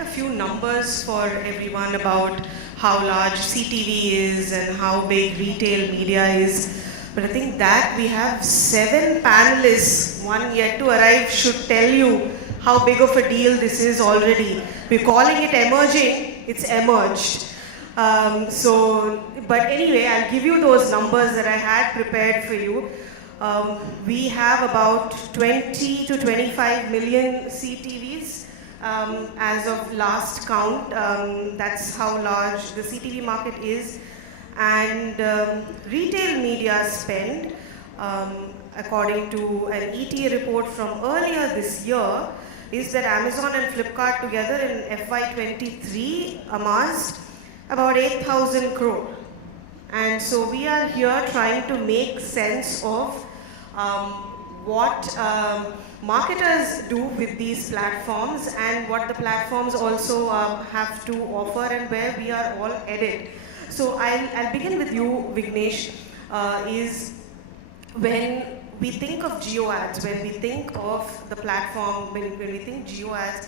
had a few numbers for everyone about how large CTV is and how big retail media is. But I think that we have 7 panelists, one yet to arrive, should tell you how big of a deal this is already. We're calling it emerging, it's emerged. But anyway, I'll give you those numbers that I had prepared for you. We have about 20 to 25 million CTVs as of last count. That's how large the CTV market is. And retail media spend, according to an ETA report from earlier this year, is that Amazon and Flipkart together in FY23 amassed about 8,000 crore. And so we are here trying to make sense of what marketers do with these platforms and what the platforms also have to offer and where we are all headed. So I'll begin with you, Vignesh. Is when we think of JioAds, when we think of the platform, when we think JioAds,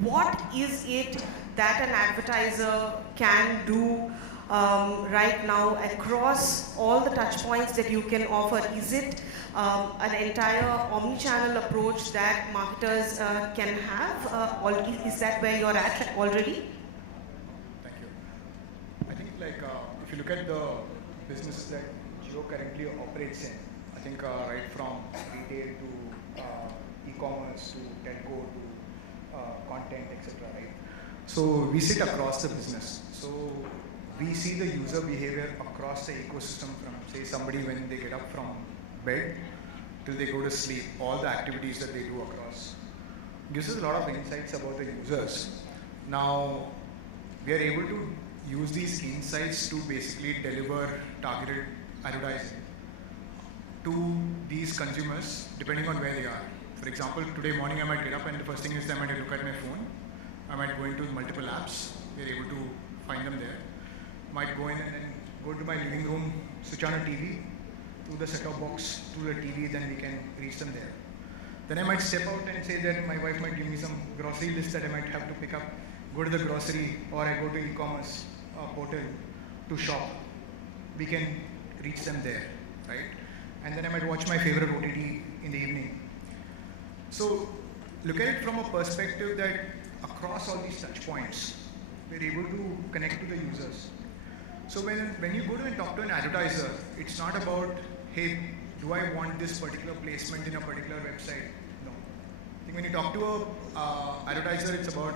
what is it that an advertiser can do right now across all the touch points that you can offer? Is it an entire omni-channel approach that marketers can have? Or is that where you're at already? Thank you. I think if you look at the businesses that Jio currently operates in, I think right from retail to e-commerce to telco to content, etc. Right? So we sit across the business. So we see the user behavior across the ecosystem from, say, somebody when they get up from bed till they go to sleep, all the activities that they do across. Gives us a lot of insights about the users. Now, we are able to use these insights to basically deliver targeted advertising to these consumers depending on where they are. For example, today morning I might get up and the first thing is I might look at my phone. I might go into multiple apps. We're able to find them there. Might go in and then go to my living room, switch on a TV, through the set-top box, through the TV, then we can reach them there. Then I might step out and say that my wife might give me some grocery list that I might have to pick up, go to the grocery, or I go to e-commerce portal to shop. We can reach them there, right? And then I might watch my favorite OTT in the evening. So look at it from a perspective that across all these touch points, we're able to connect to the users. So when you go to and talk to an advertiser, it's not about, hey, do I want this particular placement in a particular website? No. I think when you talk to an advertiser, it's about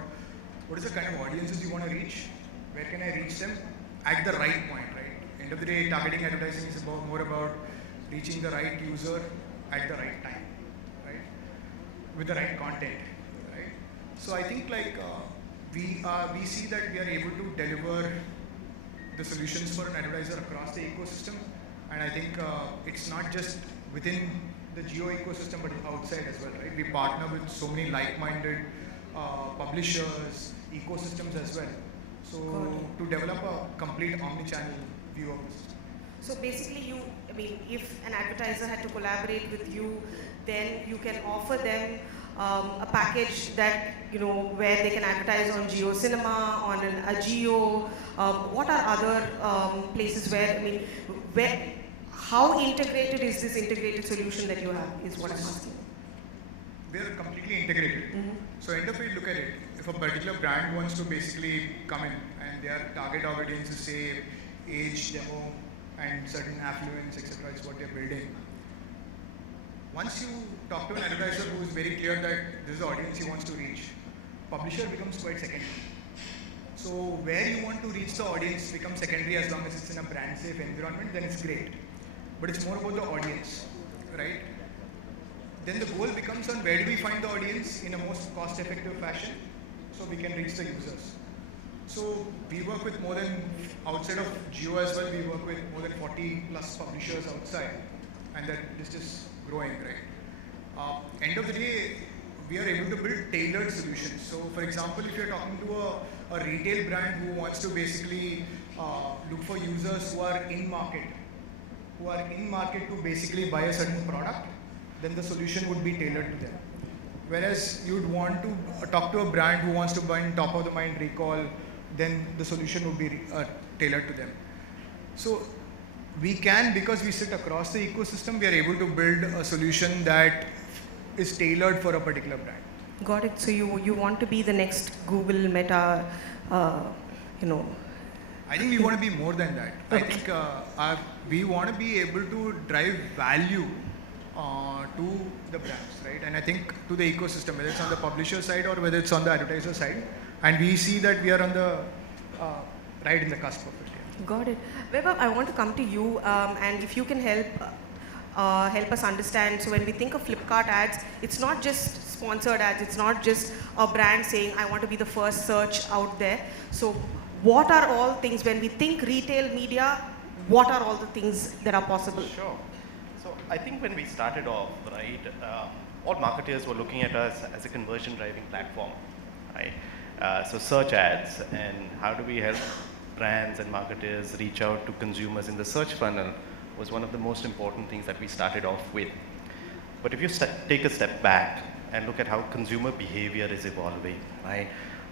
what is the kind of audiences you want to reach, where can I reach them at the right point, right? End of the day, targeting advertising is more about reaching the right user at the right time, right? With the right content, right? So I think we see that we are able to deliver the solutions for an advertiser across the ecosystem, and I think it's not just within the Jio ecosystem but outside as well, right? We partner with so many like-minded publishers, ecosystems as well. So to develop a complete omni-channel view of this. So basically, if an advertiser had to collaborate with you, then you can offer them a package that, where they can advertise on Jio Cinema, on an Ajio. What are other places where, how integrated is this integrated solution that you have, is what I'm asking. We are completely integrated. Mm-hmm. So end of it, look at it. If a particular brand wants to basically come in and their target audience is, say, age, demo, and certain affluence, etc., is what they're building. Once you talk to an advertiser who is very clear that this is the audience he wants to reach, publisher becomes quite secondary. So where you want to reach the audience becomes secondary as long as it's in a brand safe environment, then it's great. But it's more about the audience, right? Then the goal becomes on where do we find the audience in a most cost-effective fashion so we can reach the users. So we work with more than, outside of Jio as well, we work with more than 40 plus publishers outside, and that list is growing, right? End of the day, we are able to build tailored solutions. So for example, if you're talking to a retail brand who wants to basically look for users who are in market to basically buy a certain product, then the solution would be tailored to them. Whereas you'd want to talk to a brand who wants to buy top of the mind recall, then the solution would be tailored to them. So we can, because we sit across the ecosystem, we are able to build a solution that is tailored for a particular brand. Got it. So you want to be the next Google, Meta, you know. I think we want to be more than that. I think we want to be able to drive value to the brands, right? And I think to the ecosystem, whether it's on the publisher side or whether it's on the advertiser side. And we see that we are on the right in the cusp of it. Yeah. Got it. Vaibhav, I want to come to you, and if you can help us understand. So when we think of Flipkart ads, it's not just sponsored ads. It's not just a brand saying, I want to be the first search out there. So what are all things, when we think retail media, what are all the things that are possible? Sure. So I think when we started off, right, all marketers were looking at us as a conversion driving platform, right? So search ads and how do we help brands and marketers reach out to consumers in the search funnel was one of the most important things that we started off with. But if you take a step back and look at how consumer behavior is evolving, right?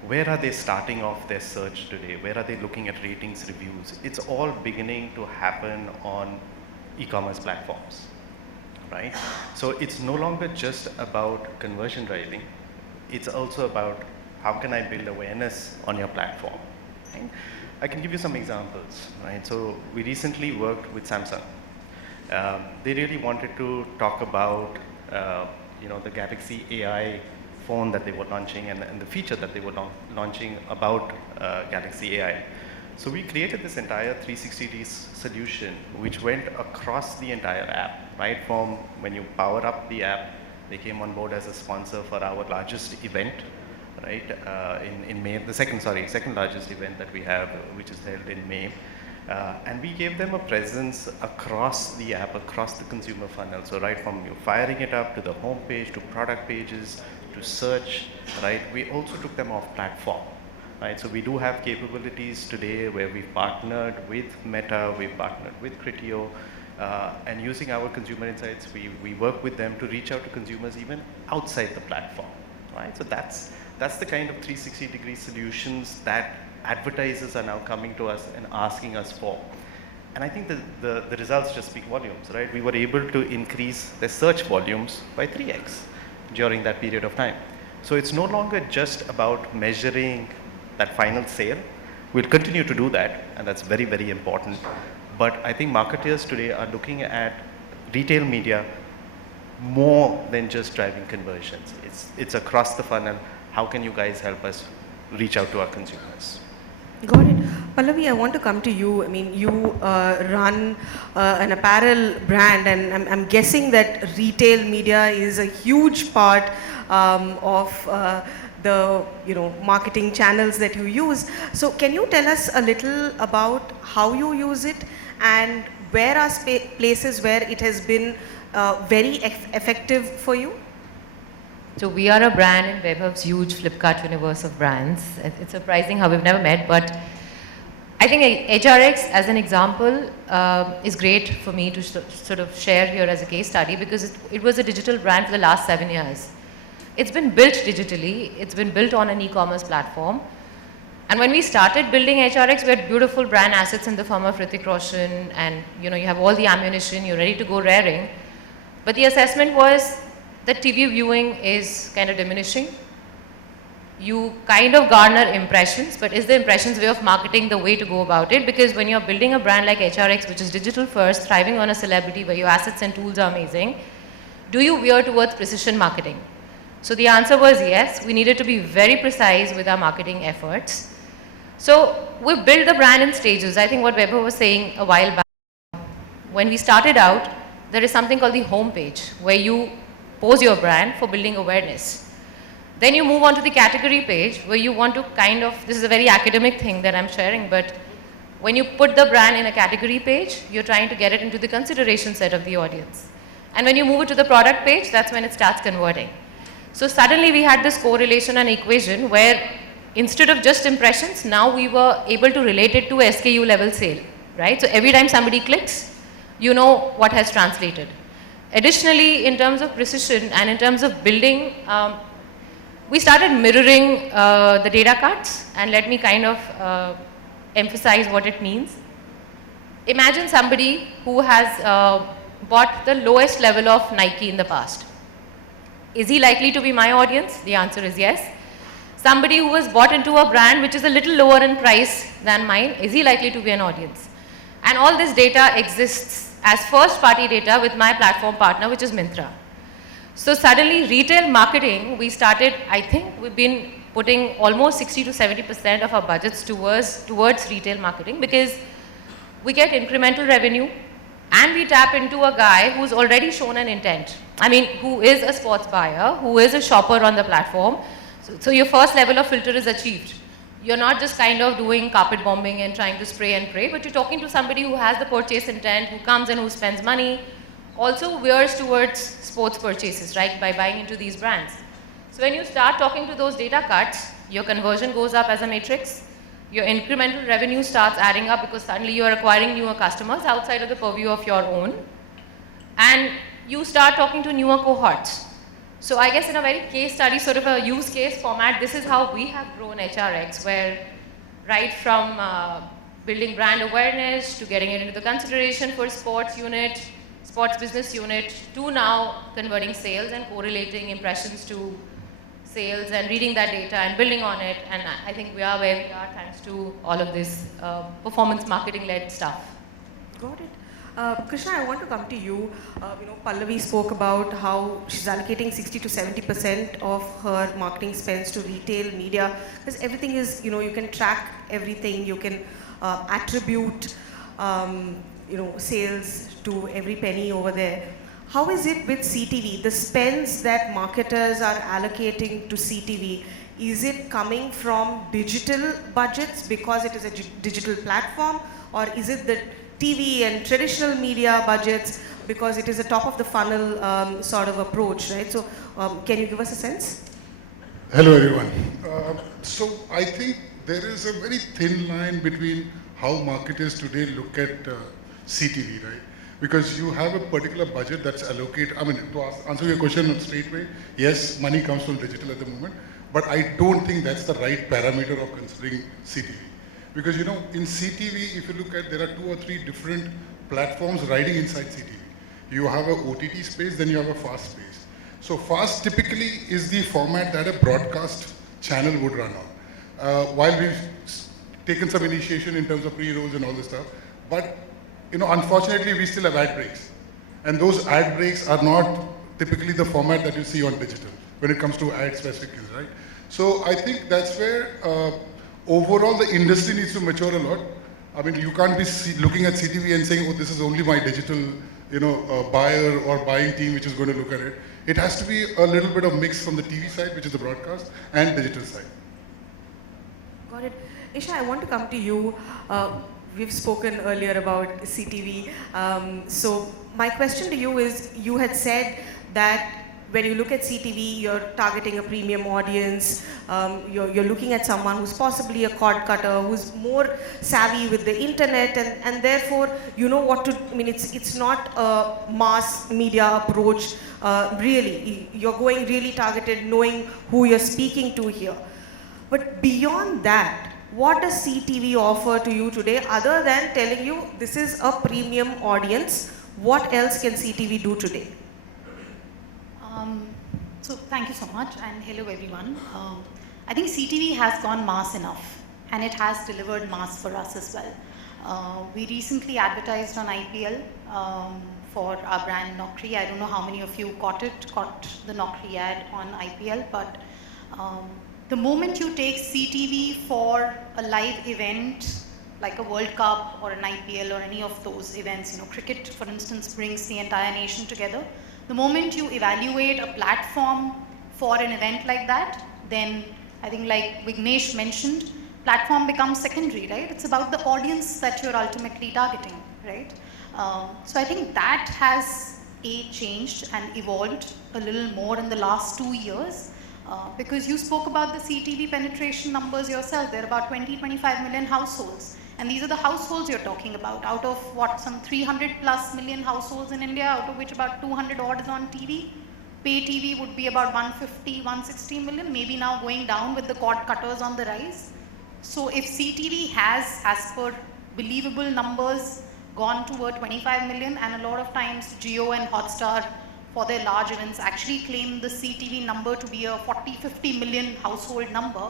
Where are they starting off their search today? Where are they looking at ratings, reviews? It's all beginning to happen on e-commerce platforms, right? So it's no longer just about conversion driving. It's also about how can I build awareness on your platform, right? I can give you some examples, right? So we recently worked with Samsung. They really wanted to talk about, the Galaxy AI phone that they were launching and the feature that they were launching about Galaxy AI. So we created this entire 360-degree solution which went across the entire app, right? From when you power up the app, they came on board as a sponsor for our largest event, right? In May, the second largest event that we have, which is held in May. And we gave them a presence across the app, across the consumer funnel. So right from you firing it up to the home page, to product pages, to search, right? We also took them off platform, right? So we do have capabilities today where we've partnered with Meta, we've partnered with Criteo, and using our consumer insights, we work with them to reach out to consumers even outside the platform, right? So that's the kind of 360-degree solutions that advertisers are now coming to us and asking us for. And I think the results just speak volumes, right? We were able to increase the search volumes by 3x during that period of time. So it's no longer just about measuring that final sale. We'll continue to do that, and that's very, very important. But I think marketers today are looking at retail media more than just driving conversions. It's across the funnel. How can you guys help us reach out to our consumers? Got it. Pallavi, I want to come to you. I mean, you run an apparel brand, and I'm guessing that retail media is a huge part of the marketing channels that you use. So can you tell us a little about how you use it, and where are places where it has been very effective for you? So we are a brand in Vaibhav's huge Flipkart universe of brands. It's surprising how we've never met, but I think HRX as an example is great for me to sort of share here as a case study, because it was a digital brand for the last 7 years. It's been built digitally, it's been built on an e-commerce platform. And when we started building HRX, we had beautiful brand assets in the form of Hrithik, Roshan, and you have all the ammunition, you're ready to go raring. But the assessment was that TV viewing is kind of diminishing. You kind of garner impressions, but is the impressions way of marketing the way to go about it? Because when you're building a brand like HRX, which is digital first, thriving on a celebrity where your assets and tools are amazing, do you veer towards precision marketing? So the answer was yes. We needed to be very precise with our marketing efforts. So we built the brand in stages. I think what Vaibhav was saying a while back, when we started out, there is something called the home page where you pose your brand for building awareness. Then you move on to the category page where you want to this is a very academic thing that I'm sharing, but when you put the brand in a category page, you're trying to get it into the consideration set of the audience. And when you move it to the product page, that's when it starts converting. So suddenly we had this correlation and equation where instead of just impressions, now we were able to relate it to SKU level sale, right? So every time somebody clicks, you know what has translated. Additionally, in terms of precision and in terms of building we started mirroring the data cuts, and let me kind of emphasize what it means. Imagine somebody who has bought the lowest level of Nike in the past. Is he likely to be my audience? The answer is yes. Somebody who has bought into a brand which is a little lower in price than mine, is he likely to be an audience? And all this data exists as first party data with my platform partner, which is Myntra. So suddenly retail marketing, we started, I think we've been putting almost 60 to 70% of our budgets towards retail marketing, because we get incremental revenue and we tap into a guy who's already shown an intent. I mean, who is a sports buyer, who is a shopper on the platform. So your first level of filter is achieved. You're not just kind of doing carpet bombing and trying to spray and pray, but you're talking to somebody who has the purchase intent, who comes in, who spends money, also veers towards sports purchases, right, by buying into these brands. So when you start talking to those data cuts, your conversion goes up as a matrix, your incremental revenue starts adding up because suddenly you're acquiring newer customers outside of the purview of your own, and you start talking to newer cohorts. So I guess in a very case study, sort of a use case format, this is how we have grown HRX, where right from building brand awareness to getting it into the consideration for sports business unit, to now converting sales and correlating impressions to sales and reading that data and building on it. And I think we are where we are thanks to all of this performance marketing-led stuff. Got it. Krishna, I want to come to you. Pallavi spoke about how she's allocating 60 to 70% of her marketing spends to retail media, because everything is, you can track everything, you can attribute, sales to every penny over there. How is it with CTV? The spends that marketers are allocating to CTV, is it coming from digital budgets because it is a digital platform, or is it the TV and traditional media budgets because it is a top of the funnel sort of approach, right? So can you give us a sense? Hello everyone. So I think there is a very thin line between how marketers today look at CTV, right? Because you have a particular budget that's allocated. I mean, to answer your question in a straight way, yes, money comes from digital at the moment, but I don't think that's the right parameter of considering CTV. Because in CTV, if you look at, there are 2 or 3 different platforms riding inside CTV. You have a OTT space, then you have a FAST space. So FAST typically is the format that a broadcast channel would run on. While we've taken some initiation in terms of pre-rolls and all this stuff, but unfortunately we still have ad breaks. And those ad breaks are not typically the format that you see on digital when it comes to ad specific things, right? So I think that's where overall the industry needs to mature a lot. I mean, you can't be looking at CTV and saying, oh, this is only my digital, buyer or buying team which is going to look at it. It has to be a little bit of mix from the TV side, which is the broadcast, and digital side. Got it. Esha, I want to come to you. We've spoken earlier about CTV. So my question to you is, you had said that when you look at CTV, you're targeting a premium audience, you're looking at someone who's possibly a cord cutter, who's more savvy with the internet, and therefore you know what to, it's not a mass media approach, really. You're going really targeted, knowing who you're speaking to here. But beyond that, what does CTV offer to you today other than telling you this is a premium audience? What else can CTV do today? So thank you so much, and hello everyone. I think CTV has gone mass enough, and it has delivered mass for us as well. We recently advertised on IPL for our brand Naukri. I don't know how many of you caught the Naukri ad on IPL, but the moment you take CTV for a live event like a World Cup or an IPL or any of those events, cricket for instance brings the entire nation together. The moment you evaluate a platform for an event like that, then I think like Vignesh mentioned, platform becomes secondary, right? It's about the audience that you're ultimately targeting, right? So I think that has changed and evolved a little more in the last 2 years. Because you spoke about the CTV penetration numbers yourself. There are about 20-25 million households. And these are the households you're talking about. Out of what, some 300+ million households in India, out of which about 200 odd is on TV. Pay TV would be about 150, 160 million, maybe now going down with the cord cutters on the rise. So if CTV has, as per believable numbers, gone toward 25 million, and a lot of times Jio and Hotstar for their large events actually claim the CTV number to be a 40, 50 million household number,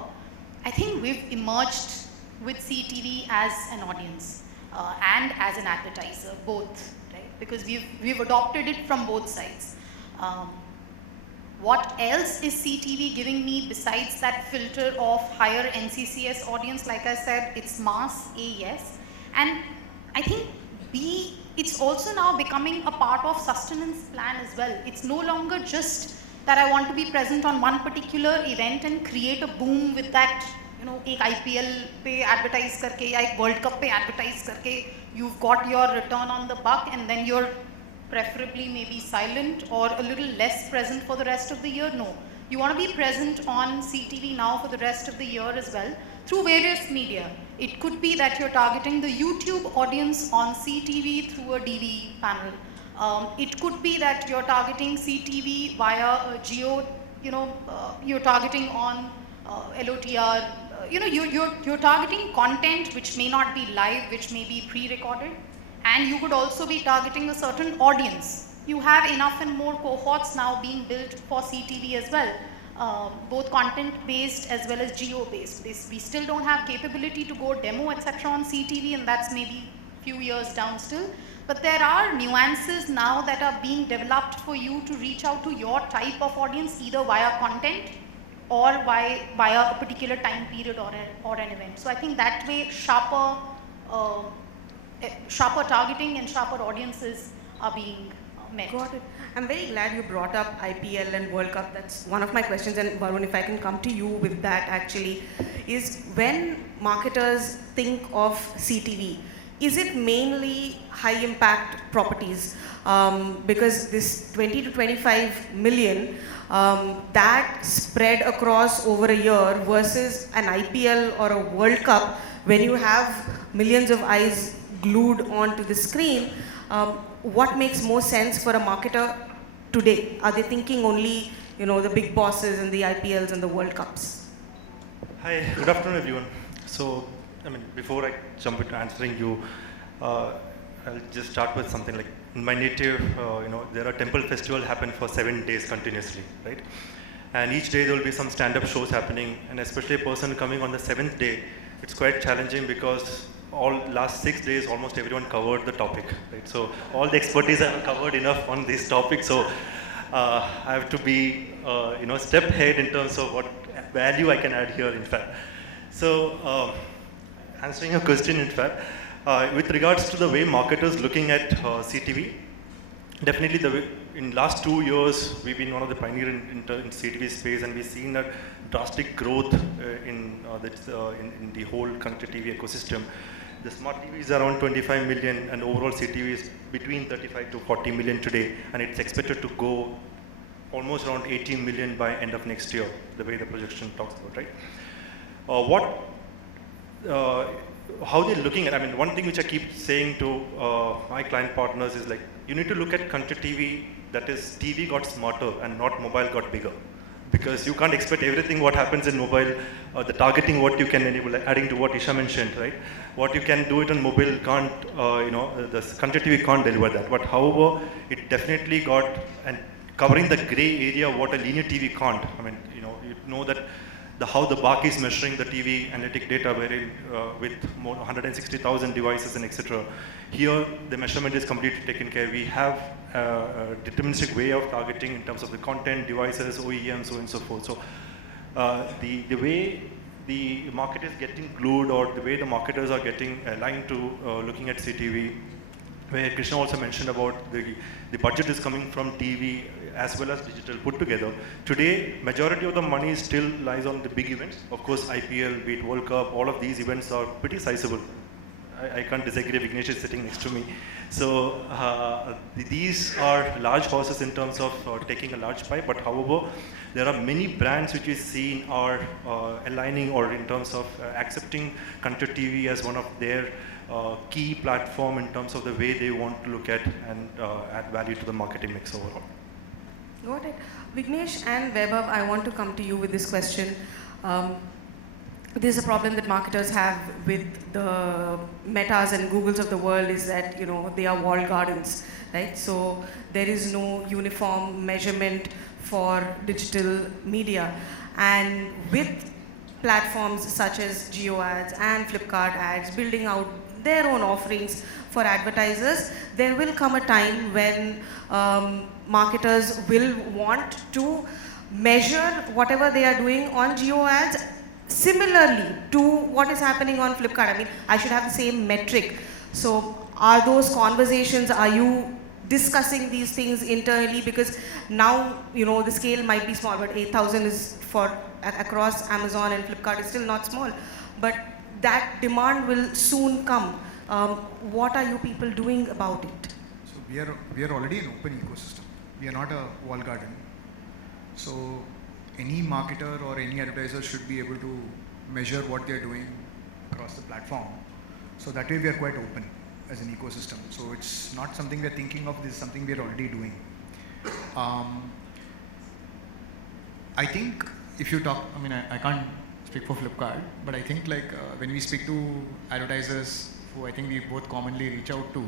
I think we've emerged with CTV as an audience and as an advertiser, both, right? Because we've adopted it from both sides. What else is CTV giving me besides that filter of higher NCCS audience? Like I said, it's mass, A, yes. And I think B, it's also now becoming a part of sustenance plan as well. It's no longer just that I want to be present on one particular event and create a boom with that, you know, एक IPL पे advertise करके या एक World Cup पे advertise करके, you've got your return on the buck, and then you're preferably maybe silent or a little less present for the rest of the year. No, you want to be present on CTV now for the rest of the year as well through various media. It could be that you're targeting the YouTube audience on CTV through a DV panel. It could be that you're targeting CTV via Jio, you know, you're targeting on LOTR, you know, you're targeting content which may not be live, which may be pre-recorded. And you could also be targeting a certain audience. You have enough and more cohorts now being built for CTV as well, both content-based as well as geo-based. We still don't have capability to go demo, etc. on CTV, and that's maybe a few years down still. But there are nuances now that are being developed for you to reach out to your type of audience, either via content or via a particular time period or an event. So I think that way sharper targeting and sharper audiences are being met. Got it. I'm very glad you brought up IPL and World Cup. That's one of my questions. And Varun, if I can come to you with that actually, is when marketers think of CTV, is it mainly high impact properties? Because this 20 to 25 million, that spread across over a year versus an IPL or a World Cup, when you have millions of eyes glued onto the screen, what makes more sense for a marketer today? Are they thinking only, you know, the big bosses and the IPLs and the World Cups? Hi, good afternoon, everyone. So, I mean, before I jump into answering you, I'll just start with something like in my native, you know, there are temple festivals happen for 7 days continuously, right? And each day there will be some stand-up shows happening, and especially a person coming on the 7th day, it's quite challenging because last 6 days, almost everyone covered the topic, right? So all the expertise I have covered enough on this topic, so I have to be, you know, step ahead in terms of what value I can add here, in fact. So answering your question, in fact, with regards to the way marketers looking at CTV, definitely the way, in last 2 years, we've been one of the pioneers in CTV space, and we've seen a drastic growth in the whole connected TV ecosystem. The smart TV is around 25 million, and overall CTV is between 35 to 40 million today, and it's expected to go almost around 18 million by end of next year, the way the projection talks about, right? How they're looking at, I mean, one thing which I keep saying to my client partners is like, you need to look at connected TV, that is, TV got smarter and not mobile got bigger. Because you can't expect everything what happens in mobile, the targeting what you can enable, like adding to what Esha mentioned, right? What you can do it on mobile can't, you know, the connected TV can't deliver that. But however, it definitely got, and covering the gray area what a linear TV can't. I mean, you know that how the BARC is measuring the TV analytic data wherein, with more 160,000 devices and etc. Here, the measurement is completely taken care. We have a deterministic way of targeting in terms of the content, devices, OEM, so on and so forth. So the way the market is getting glued, or the way the marketers are getting aligned to looking at CTV, where Krishna also mentioned about the budget is coming from TV as well as digital put together. Today, majority of the money still lies on the big events. Of course, IPL, be it World Cup, all of these events are pretty sizable. I can't disagree, Vignesh is sitting next to me. So these are large horses in terms of taking a large pie, but however, there are many brands which we've seen are aligning, or in terms of accepting connected TV as one of their key platform in terms of the way they want to look at and add value to the marketing mix overall. Got it. Vignesh and Vaibhav, I want to come to you with this question. There's a problem that marketers have with the Metas and Googles of the world is that, you know, they are walled gardens, right? So there is no uniform measurement for digital media. And with platforms such as JioAds and Flipkart ads building out their own offerings for advertisers, there will come a time when marketers will want to measure whatever they are doing on JioAds similarly to what is happening on Flipkart. I mean, I should have the same metric. So are those conversations, are you discussing these things internally? Because now, you know, the scale might be small, but 8,000 is for across Amazon and Flipkart is still not small. But that demand will soon come. What are you people doing about it? So we are already an open ecosystem. We are not a walled garden. So any marketer or any advertiser should be able to measure what they're doing across the platform. So that way we are quite open as an ecosystem. So it's not something we're thinking of, this is something we're already doing. I think if you talk, I mean, I can't speak for Flipkart, but I think like when we speak to advertisers who I think we both commonly reach out to,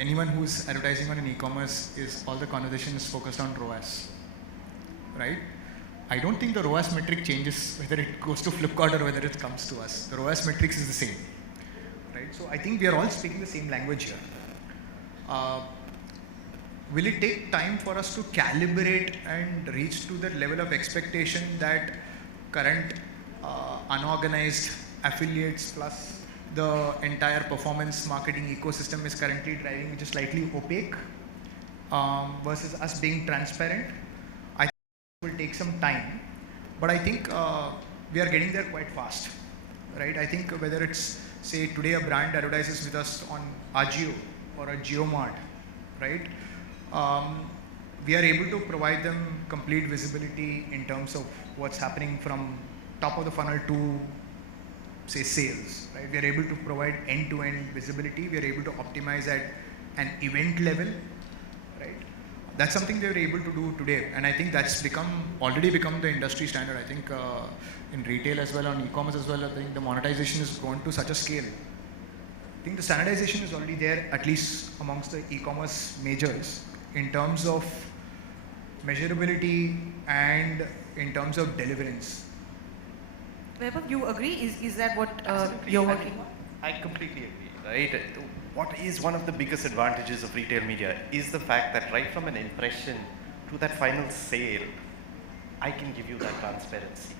anyone who's advertising on an e-commerce is all the conversation is focused on ROAS, right? I don't think the ROAS metric changes whether it goes to Flipkart or whether it comes to us. The ROAS metrics is the same, right? So I think we are all speaking the same language here. Will it take time for us to calibrate and reach to the level of expectation that current unorganized affiliates plus the entire performance marketing ecosystem is currently driving, which is slightly opaque versus us being transparent? I think it will take some time, but I think we are getting there quite fast, right? I think whether it's, say, today a brand advertises with us on Ajio or a JioMart, right? We are able to provide them complete visibility in terms of what's happening from top of the funnel to, say, sales, right? We are able to provide end-to-end visibility. We are able to optimize at an event level, right? That's something they are able to do today, and I think that's already become the industry standard. I think in retail as well, on e-commerce as well, I think the monetization has grown to such a scale. I think the standardization is already there, at least amongst the e-commerce majors, in terms of measurability and in terms of deliverance. Vaibhav, you agree? Is that what Absolutely. you're working on? I completely agree, right? What is one of the biggest advantages of retail media is the fact that right from an impression to that final sale, I can give you that transparency,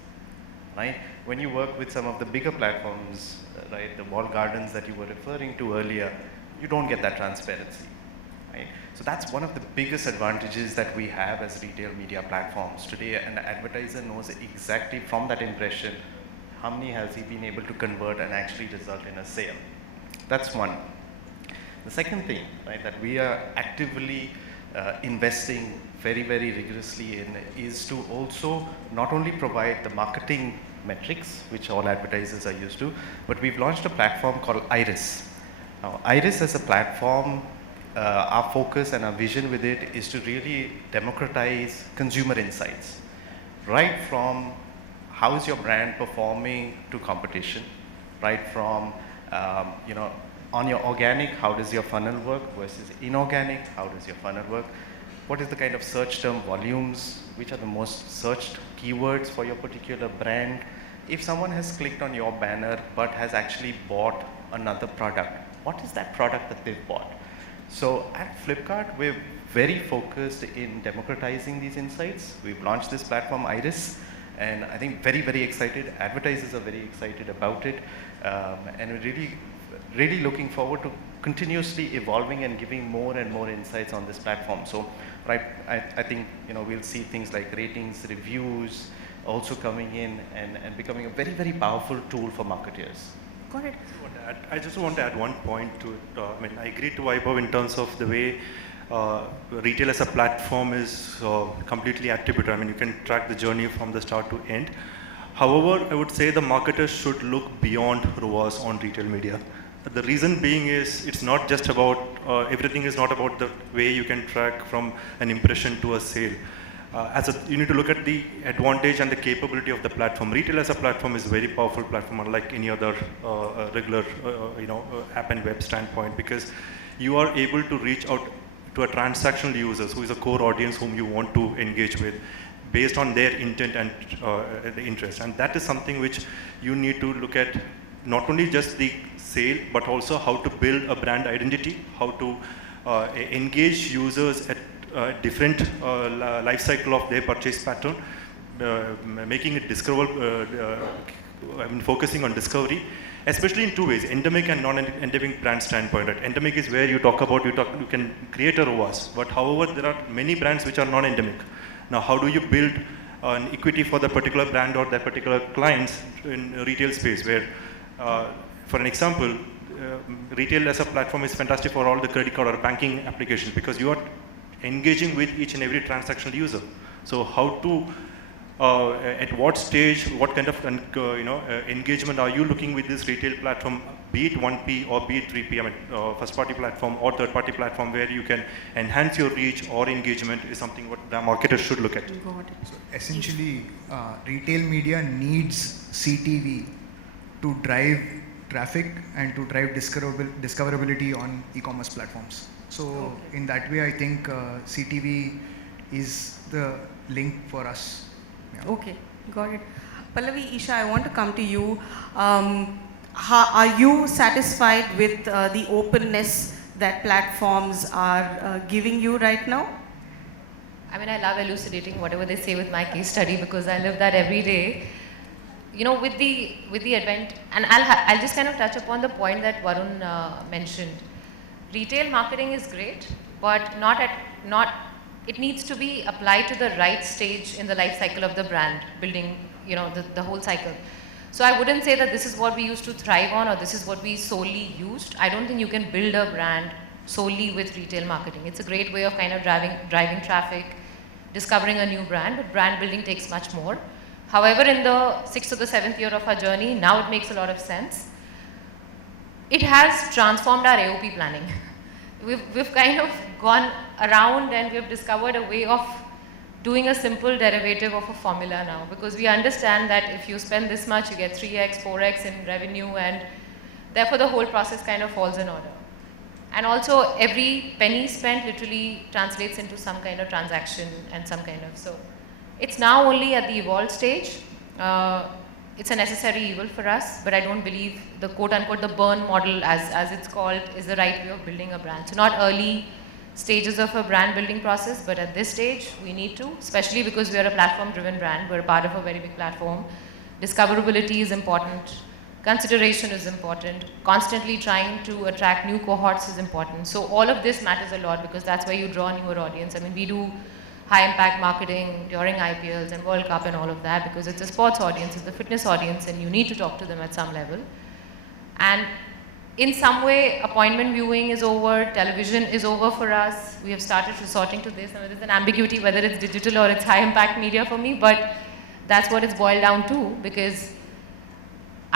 right? When you work with some of the bigger platforms, right, the walled gardens that you were referring to earlier, you don't get that transparency, right? So that's one of the biggest advantages that we have as retail media platforms. Today, an advertiser knows exactly from that impression how many has he been able to convert and actually result in a sale. That's one. The second thing, right, that we are actively investing very, very rigorously in is to also not only provide the marketing metrics, which all advertisers are used to, but we've launched a platform called Iris. Now, Iris as a platform, our focus and our vision with it is to really democratize consumer insights, right from how is your brand performing to competition, right from, you know, on your organic, how does your funnel work versus inorganic, how does your funnel work? What is the kind of search term volumes, which are the most searched keywords for your particular brand? If someone has clicked on your banner but has actually bought another product, what is that product that they've bought? So at Flipkart, we're very focused in democratizing these insights. We've launched this platform, Iris, and I think very, very excited. Advertisers are very excited about it, and we're really looking forward to continuously evolving and giving more and more insights on this platform. So, right, I think, you know, we'll see things like ratings, reviews also coming in and becoming a very, very powerful tool for marketers. Go ahead. I just want to add one point to it. I mean, I agree to Vaibhav in terms of the way retail as a platform is completely attributed. I mean, you can track the journey from the start to end. However, I would say the marketers should look beyond ROAS on retail media. The reason being is it's not just about, everything is not about the way you can track from an impression to a sale. You need to look at the advantage and the capability of the platform. Retail as a platform is a very powerful platform, unlike any other regular app and web standpoint, because you are able to reach out to a transactional users who is a core audience whom you want to engage with based on their intent and the interest. And that is something which you need to look at, not only just the sale, but also how to build a brand identity, how to engage users at different life cycle of their purchase pattern, making it discoverable, focusing on discovery, especially in two ways, endemic and non-endemic brand standpoint. Right? Endemic is where you can create a ROAS, but however, there are many brands which are non-endemic. Now, how do you build an equity for the particular brand or that particular clients in retail space where, for an example, retail as a platform is fantastic for all the credit card or banking applications because you are engaging with each and every transactional user. So how to, at what stage, what kind of engagement are you looking with this retail platform, be it 1P or be it 3P, first party platform or third party platform where you can enhance your reach or engagement is something what the marketers should look at. So essentially, retail media needs CTV to drive traffic and to drive discoverability on e-commerce platforms. So in that way, I think CTV is the link for us. Yeah. Okay, got it. Pallavi, Esha, I want to come to you. Are you satisfied with the openness that platforms are giving you right now? I mean, I love elucidating whatever they say with my case study because I live that every day. You know, with the advent, and I'll just kind of touch upon the point that Varun mentioned. Retail marketing is great, but it needs to be applied to the right stage in the life cycle of the brand, building, the whole cycle. So I wouldn't say that this is what we used to thrive on or this is what we solely used. I don't think you can build a brand solely with retail marketing. It's a great way of kind of driving traffic, discovering a new brand, but brand building takes much more. However, in the 6th or the 7th year of our journey, now it makes a lot of sense. It has transformed our AOP planning. We've kind of gone around and we've discovered a way of doing a simple derivative of a formula now because we understand that if you spend this much, you get 3x, 4x in revenue and therefore the whole process kind of falls in order. And also every penny spent literally translates into some kind of transaction and some kind of, so it's now only at the evolved stage. It's a necessary evil for us, but I don't believe the quote-unquote the burn model, as it's called, is the right way of building a brand. So not early stages of a brand building process, but at this stage, we need to, especially because we are a platform-driven brand. We're a part of a very big platform. Discoverability is important. Consideration is important. Constantly trying to attract new cohorts is important. So all of this matters a lot because that's where you draw a newer audience. I mean, we do high impact marketing during IPLs and World Cup and all of that because it's a sports audience, it's the fitness audience and you need to talk to them at some level. And in some way, appointment viewing is over, television is over for us. We have started resorting to this. Now, there's an ambiguity whether it's digital or it's high impact media for me, but that's what it's boiled down to because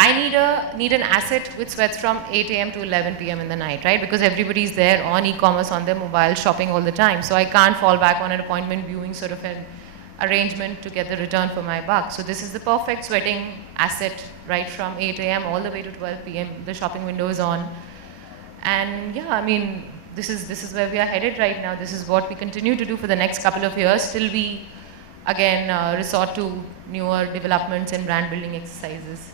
I need an asset which sweats from 8 a.m. to 11 p.m. in the night, right? Because everybody's there on e-commerce, on their mobile, shopping all the time. So I can't fall back on an appointment viewing sort of an arrangement to get the return for my buck. So this is the perfect sweating asset right from 8 a.m. all the way to 12 p.m. The shopping window is on. And yeah, I mean, this is where we are headed right now. This is what we continue to do for the next couple of years till we, again, resort to newer developments and brand building exercises.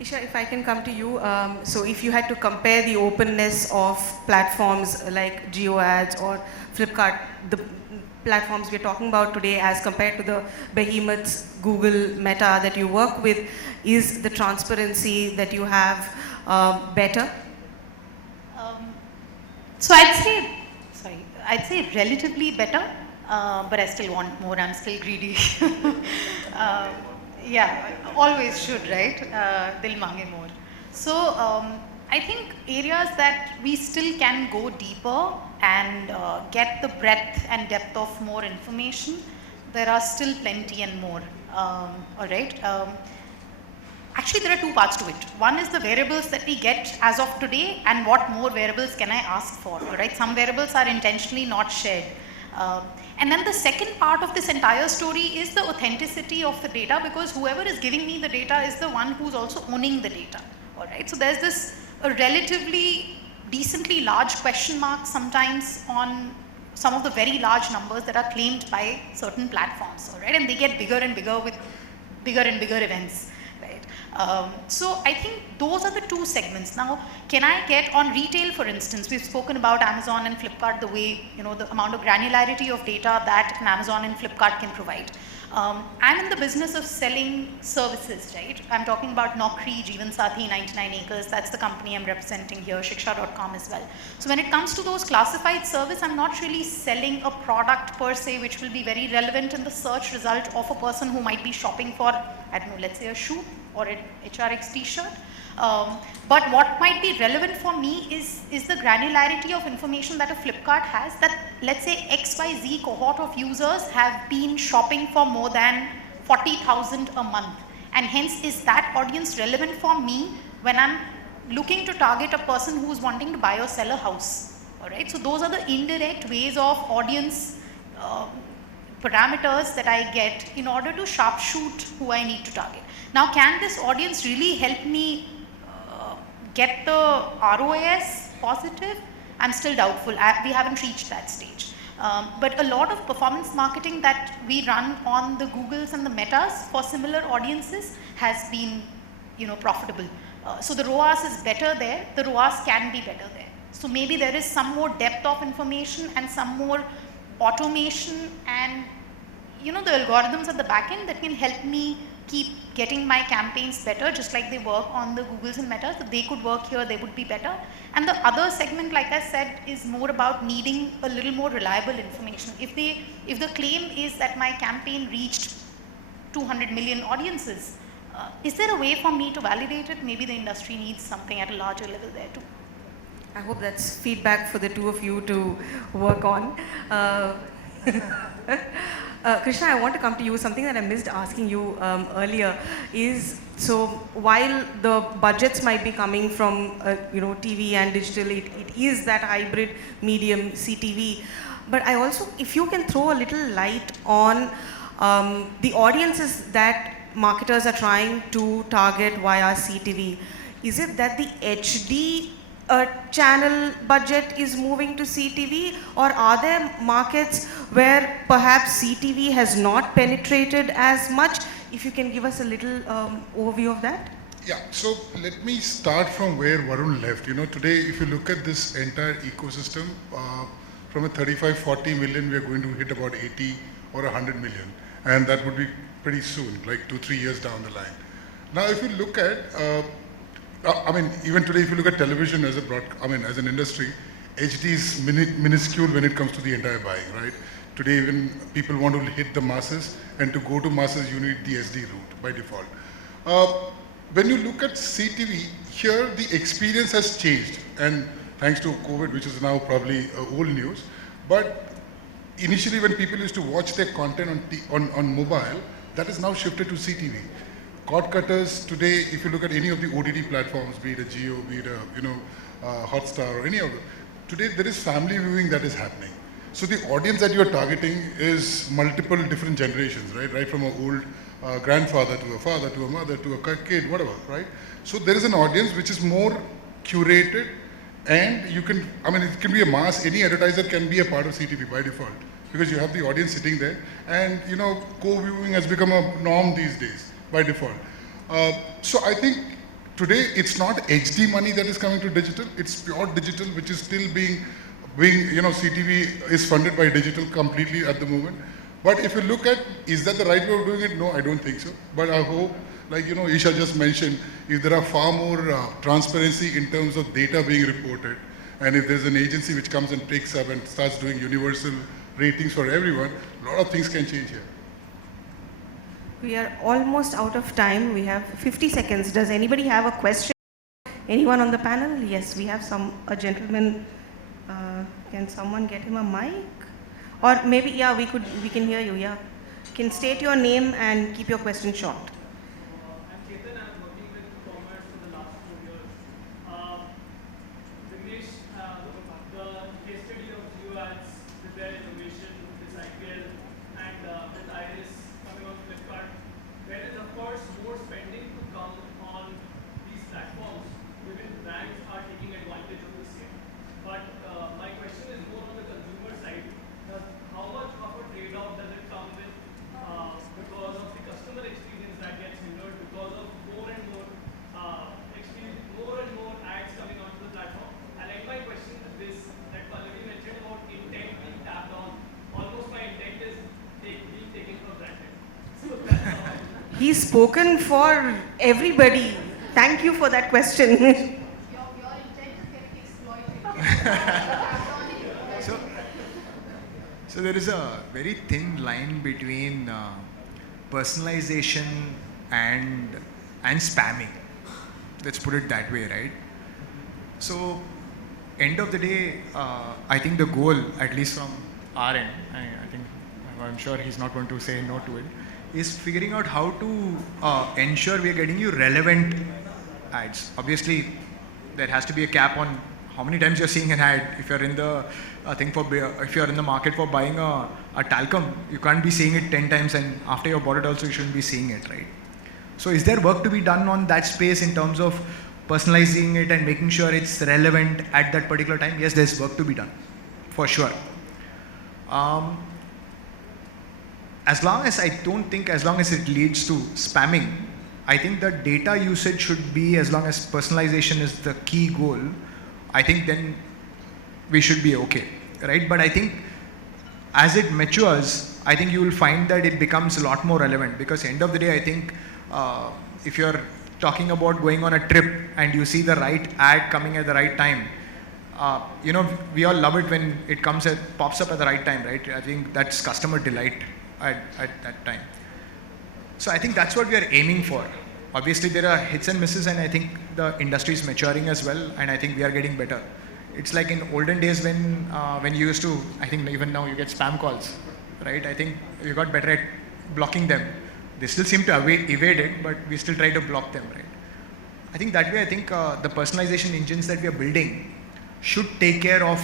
Esha, if I can come to you, so if you had to compare the openness of platforms like JioAds or Flipkart, the platforms we're talking about today as compared to the behemoths, Google, Meta that you work with, is the transparency that you have better? So I'd say relatively better, but I still want more, I'm still greedy. Yeah, always should, right? Dil mange more. So I think areas that we still can go deeper and get the breadth and depth of more information, there are still plenty and more. All right. Actually, there are two parts to it. One is the variables that we get as of today, and what more variables can I ask for, right? Some variables are intentionally not shared. And then the second part of this entire story is the authenticity of the data, because whoever is giving me the data is the one who's also owning the data, all right? So there's this a relatively decently large question mark sometimes on some of the very large numbers that are claimed by certain platforms, all right? And they get bigger and bigger with bigger and bigger events. So I think those are the two segments. Now, can I get on retail, for instance? We've spoken about Amazon and Flipkart, the way, the amount of granularity of data that an Amazon and Flipkart can provide. I'm in the business of selling services, right? I'm talking about Naukri, Jeevan Sathi, 99 Acres. That's the company I'm representing here, Shiksha.com as well. So when it comes to those classified service, I'm not really selling a product per se, which will be very relevant in the search result of a person who might be shopping for, I don't know, let's say a shoe or an HRX t-shirt. But what might be relevant for me is the granularity of information that a Flipkart has, that let's say XYZ cohort of users have been shopping for more than 40,000 a month. And hence, is that audience relevant for me when I'm looking to target a person who's wanting to buy or sell a house, all right? So those are the indirect ways of audience parameters that I get in order to sharpshoot who I need to target. Now, can this audience really help me get the ROAS positive? I'm still doubtful. We haven't reached that stage. But a lot of performance marketing that we run on the Googles and the Metas for similar audiences has been, profitable. So the ROAS is better there. The ROAS can be better there. So maybe there is some more depth of information and some more automation and, the algorithms at the back end that can help me keep getting my campaigns better, just like they work on the Googles and Metas. If they could work here, they would be better. And the other segment, like I said, is more about needing a little more reliable information. If the claim is that my campaign reached 200 million audiences, is there a way for me to validate it? Maybe the industry needs something at a larger level there too. I hope that's feedback for the two of you to work on. Krishna, I want to come to you. Something that I missed asking you earlier is, so while the budgets might be coming from TV and digital, it is that hybrid medium CTV. But I also, if you can throw a little light on the audiences that marketers are trying to target via CTV. Is it that the HD channel budget is moving to CTV, or are there markets where perhaps CTV has not penetrated as much? If you can give us a little overview of that. Yeah, so let me start from where Varun left. Today, if you look at this entire ecosystem, from a 35-40 million, we are going to hit about 80 or 100 million. And that would be pretty soon, like 2-3 years down the line. Now, if you look at even today, if you look at television as as an industry, HD is minuscule when it comes to the entire buying, right? Today, even people want to hit the masses, and to go to masses, you need the SD route by default. When you look at CTV, here the experience has changed, and thanks to COVID, which is now probably old news, but initially when people used to watch their content on mobile, that is now shifted to CTV. Cord cutters today, if you look at any of the OTT platforms, be it a Jio, be it a Hotstar or any of them, today there is family viewing that is happening. So the audience that you are targeting is multiple different generations, right? Right from an old grandfather to a father to a mother to a kid, whatever, right? So there is an audience which is more curated, and you can, it can be a mass. Any advertiser can be a part of CTV by default because you have the audience sitting there, and co-viewing has become a norm these days by default. So I think today it's not HD money that is coming to digital, it's pure digital, which is still being CTV is funded by digital completely at the moment. But if you look at, is that the right way of doing it? No, I don't think so. But I hope, like Esha just mentioned, if there are far more transparency in terms of data being reported, and if there's an agency which comes and picks up and starts doing universal ratings for everyone, a lot of things can change here. We are almost out of time. We have 50 seconds. Does anybody have a question? Anyone on the panel? Yes, we have a gentleman. Can someone get him a mic? Or maybe, yeah, we can hear you, yeah. Can state your name and keep your question short. I'm Chetan, I'm working He's spoken for everybody. Thank you for that question. Your intent is getting exploited. So there is a very thin line between personalization and spamming. Let's put it that way, right? So end of the day, I think the goal, at least from our end, I'm sure he's not going to say no to it, is figuring out how to ensure we are getting you relevant ads. Obviously, there has to be a cap on how many times you're seeing an ad. If you're in the if you're in the market for buying a talcum, you can't be seeing it 10 times, and after you bought it also, you shouldn't be seeing it, right? So is there work to be done on that space in terms of personalizing it and making sure it's relevant at that particular time? Yes, there's work to be done, for sure. As long as it leads to spamming, I think the data usage should be, as long as personalization is the key goal, I think then we should be okay, right? But I think as it matures, I think you will find that it becomes a lot more relevant, because end of the day, I think if you're talking about going on a trip and you see the right ad coming at the right time, we all love it when it pops up at the right time, right? I think that's customer delight at that time. So I think that's what we are aiming for. Obviously, there are hits and misses, and I think the industry is maturing as well, and I think we are getting better. It's like in olden days when you used to, I think even now you get spam calls, right? I think we got better at blocking them. They still seem to evade it, but we still try to block them, right? I think that way, the personalization engines that we are building should take care of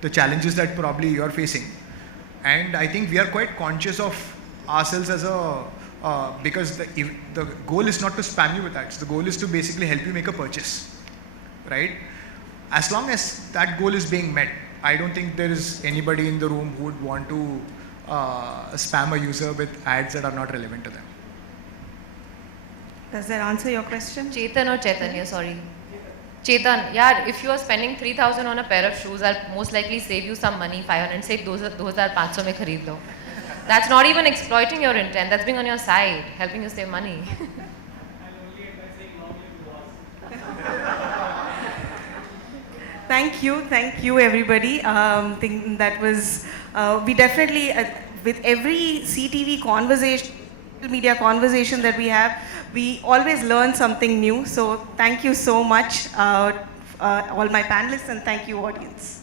the challenges that probably you're facing. And I think we are quite conscious of ourselves as because the goal is not to spam you with ads. The goal is to basically help you make a purchase, right? As long as that goal is being met, I don't think there is anybody in the room who would want to spam a user with ads that are not relevant to them. Does that answer your question? Chetan or Chaitanya, sorry. Chetan, yeah, if you are spending 3,000 on a pair of shoes, I'll most likely save you some money, 500, say 2,500 mein khareed lo. That's not even exploiting your intent, that's being on your side, helping you save money. Thank you everybody. Think that was, we definitely, with every CTV conversation, media conversation that we have, we always learn something new. So thank you so much, all my panelists, and thank you audience.